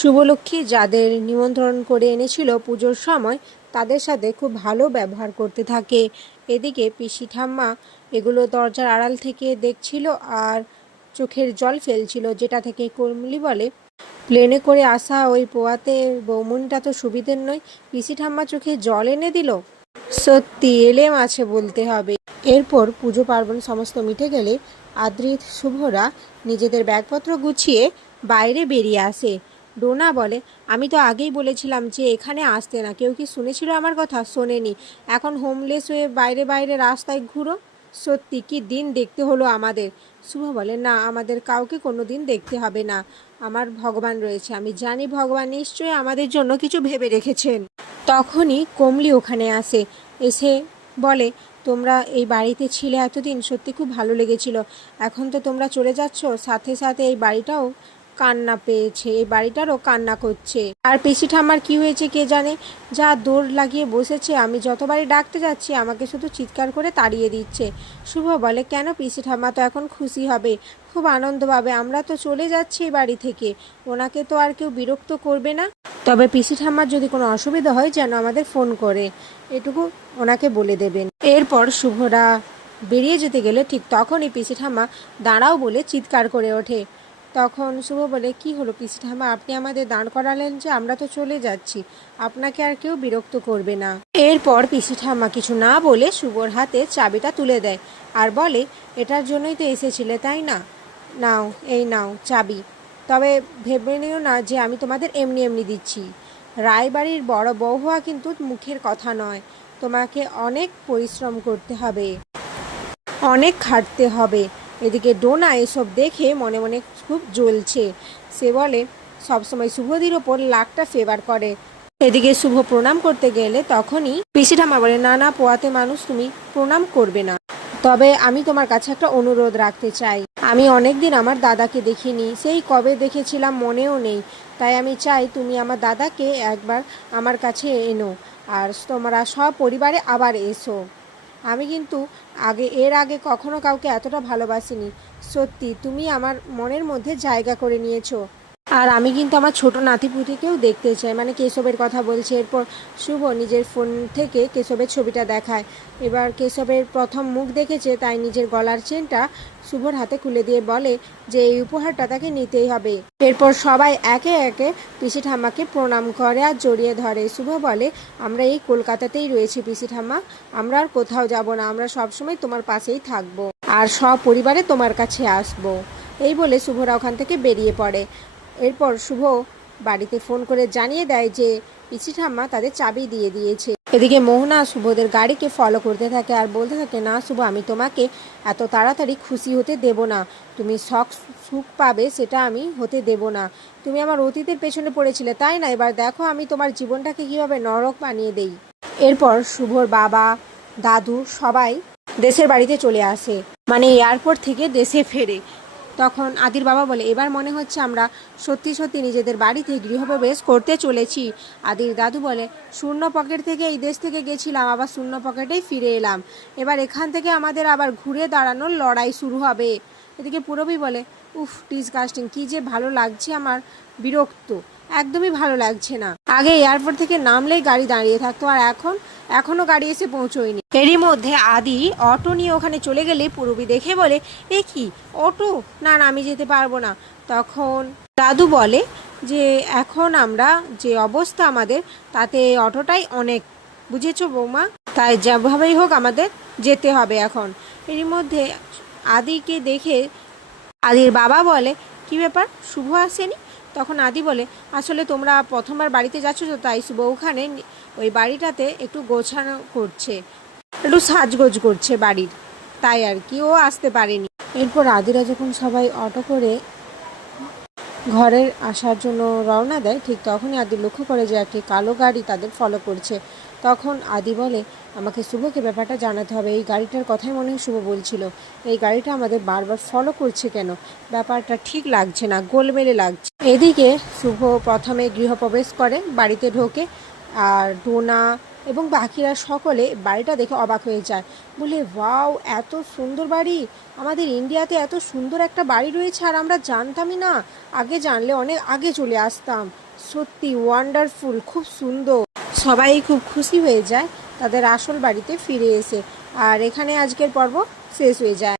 শুভলক্ষ্মী যাদের নিমন্ত্রণ করে এনেছিল পুজোর সময়, তাদের সাথে খুব ভালো ব্যবহার করতে থাকে। এদিকে পিসি ঠাম্মা এগুলো দরজার আড়াল থেকে দেখছিল আর চোখের জল ফেলছিল, যেটা থেকে কমলি বলে, প্লেনে করে আসা ওই পোয়াতে বৌমনটা তো সুবিধের নয়, পিসি ঠাম্মা চোখে জল এনে দিল? সত্যি, এলেম আছে বলতে হবে। এরপর পুজো পার্বণ সমস্ত মিটে গেলে আদ্রিত শুভরা নিজেদের ব্যাগপত্র গুছিয়ে বাইরে বেরিয়ে আসে। ডোনা বলে, আমি তো আগেই বলেছিলাম যে এখানে আসতে না। কেউ কি শুনেছিল আমার কথা? শোনেনি। এখন হোমলেস হয়ে বাইরে বাইরে রাস্তায় ঘুরো। সত্যি কি দিন দেখতে হলো আমাদের? শুভ বলে, না, আমাদের কাউকে কোনো দিন দেখতে হবে না। আমার ভগবান রয়েছে। আমি জানি ভগবান নিশ্চয়ই আমাদের জন্য কিছু ভেবে রেখেছেন। তখনই কমলি ওখানে আসে। এসে বলে, তোমরা এই বাড়িতে ছিলে এতদিন, সত্যি খুব ভালো লেগেছিল। এখন তো তোমরা চলে যাচ্ছ, সাথে সাথে এই বাড়িটাও কান্না পেয়েছে, এই বাড়িটারও কান্না করছে। আর পেশি ঠাম্মার কি হয়েছে কে জানে? যা দৌড় লাগিয়ে বসেছে, আমি যতবারই ডাকতে যাচ্ছি, আমাকে শুধু চিৎকার করে তাড়িয়ে দিচ্ছে। শুভ বলে, কেন পিসি ঠাম্মা, তো এখন খুশি হবে। খুব আনন্দ পাবে, আমরা তো চলে যাচ্ছি এই বাড়ি থেকে। ওনাকে তো আর কেউ বিরক্ত করবে না। তবে পিসি ঠাম্মার যদি কোনো অসুবিধা হয়, যেন আমাদের ফোন করে। এটুকু ওনাকে বলে দেবেন। এরপর শুভরা বেরিয়ে যেতে গেলে ঠিক তখনই পিসি ঠাম্মা দাঁড়াও বলে চিৎকার করে ওঠে। তখন শুভ বলে, কি হলো পিসি ঠাম্মা? আপনি আমাদের দাঁড় করালেন যে আমরা তো চলে যাচ্ছি। আপনাকে আর কেউ বিরক্ত করবে না। এরপর পিসি ঠাম্মা কিছু না বলে শুভর হাতে চাবিটা তুলে দেয় আর বলে, এটার জন্যই তো এসেছিলে, তাই না? নাও, এই নাও চাবি। তবে ভেবে নিও না যে আমি তোমাদের এমনি এমনি দিচ্ছি। রায়বাড়ির বড় বউ হওয়া কিন্তু মুখের কথা নয়। তোমাকে অনেক পরিশ্রম করতে হবে। অনেক খাটতে হবে। এদিকে ডোনা এসব দেখে মনে মনে খুব জ্বলছে। সে বলে সবসময় শুভদির ওপর লাখটা ফেভার করে। এদিকে শুভ প্রণাম করতে গেলে তখনই পিসি ঠাম্মা বলে, না না, পোয়াতে মানুষ তুমি প্রণাম করবে না। তবে আমি তোমার কাছে একটা অনুরোধ রাখতে চাই। আমি অনেকদিন আমার দাদাকে দেখিনি, সেই কবে দেখেছিলাম মনেও নেই। তাই আমি চাই তুমি আমার দাদাকে একবার আমার কাছে এনো, আর তোমরা সব পরিবারে আবার এসো। আমি কিন্তু আগে, এর আগে কখনো কাউকে এতটা ভালোবাসিনি। সত্যি, তুমি আমার মনের মধ্যে জায়গা করে নিয়েছো। আর আমি কিন্তু আমার ছোট নাতিপুতিকেও দেখতে চাই। মানে কেশবের কথা বলছে, এরপর শুভ নিজের ফোন থেকে কেশবের ছবিটা দেখায়। এবার কেশবের প্রথম মুখ দেখেছে, তাই নিজের গলার চেনটা শুভর হাতে খুলে দিয়ে বলে যে, এই উপহারটা তাকে নিতেই হবে। এরপর সবাই একে একে পিসি ঠাম্মাকে প্রণাম করে আর জড়িয়ে ধরে। শুভ বলে, আমরা এই কলকাতাতেই রয়েছি পিসি ঠাম্মা, আমরা আর কোথাও যাব না, আমরা সবসময় তোমার পাশেই থাকব, আর সব পরিবারে তোমার কাছে আসব। এই বলে শুভরা ওখান থেকে বেরিয়ে পড়ে। এরপর শুভ বাড়িতে ফোন করে জানিয়ে দেয় যে পিসি ঠাম্মা তাদের চাবি দিয়ে দিয়েছে। এদিকে মোহনা শুভদের গাড়িকে ফলো করতে থাকে আর বলতে থাকে, না শুভ, আমি তোমাকে এত তাড়াতাড়ি খুশি হতে দেব না। তুমি শখ সুখ পাবে, সেটা আমি হতে দেব না। তুমি আমার অতীতের পেছনে পড়েছিলে, তাই না? এবার দেখো আমি তোমার জীবনটাকে কীভাবে নরক বানিয়ে দেই। এরপর শুভর বাবা, দাদু সবাই দেশের বাড়িতে চলে আসে। মানে এয়ারপোর্ট থেকে দেশে ফেরে। তখন আদির বাবা বলে, এবার মনে হচ্ছে আমরা সত্যি সত্যি নিজেদের বাড়িতে গৃহপ্রবেশ করতে চলেছি। আদির দাদু বলে, শূন্য পকেট থেকে এই দেশ থেকে গেছিলাম, আবার শূন্য পকেটেই ফিরে এলাম। এবার এখান থেকে আমাদের আবার ঘুরে দাঁড়ানোর লড়াই শুরু হবে। এদিকে পুরবি বলে, উফ ডিসকাস্টিং কি যে ভালো লাগছে আমার বিরক্ত। একদমই ভালো লাগছে না। আগে এয়ারপোর্ট থেকে নামলেই গাড়ি দাঁড়িয়ে থাকতো আর এখন, এখনও গাড়ি এসে পৌঁছোয়নি। এরই মধ্যে আদি অটো নিয়ে ওখানে চলে গেলে পুরবি দেখে বলে, এ কি, অটো? না না, আমি যেতে পারব না। তখন দাদু বলে যে, এখন আমরা যে অবস্থা আমাদের, তাতে অটোটাই অনেক। বুঝেছ বৌমা? তাই যেভাবেই হোক আমাদের যেতে হবে এখন। এরই মধ্যে আদিকে দেখে আদির বাবা বলে, কি ব্যাপার? শুভ আসেনি? তখন আদি বলে, আসলে তোমরা প্রথমবার বাড়িতে যাচ্ছ তো, তাই শুভ ওখানে ওই বাড়িটাতে একটু গোছানো করছে, একটু সাজগোজ করছে বাড়ির। তাই আর কি, ও আসতে পারেনি। এরপর আদিরা যখন সবাই অটো করে ঘরের আসার জন্য রওনা দেয়, ঠিক তখনই আদি লক্ষ্য করে যে একটি কালো গাড়ি তাদের ফলো করছে। তখন আদি বলে, আমাকে শুভকে ব্যাপারটা জানাতে হবে। এই গাড়িটার কথাই মনে হয় শুভ বলছিল। এই গাড়িটা আমাদের বারবার ফলো করছে কেন? ব্যাপারটা ঠিক লাগছে না, গোলমেলে লাগছে। এদিকে শুভ প্রথমে গৃহপ্রবেশ করে বাড়িতে ঢোকে, আর ডোনা এবং বাকিরা সকলে বাড়িটা দেখে অবাক হয়ে যায়। বলে, ওয়াও, এত সুন্দর বাড়ি! আমাদের ইন্ডিয়াতে এত সুন্দর একটা বাড়ি রয়েছে আর আমরা জানতামই না। আগে জানলে অনেক আগে চলে আসতাম। সত্যি ওয়ান্ডারফুল খুব সুন্দর। সবাই খুব খুশি হয়ে যায়, তাদের আসল বাড়িতে ফিরে এসে। আর এখানে আজকের পর্ব শেষ হয়ে যায়।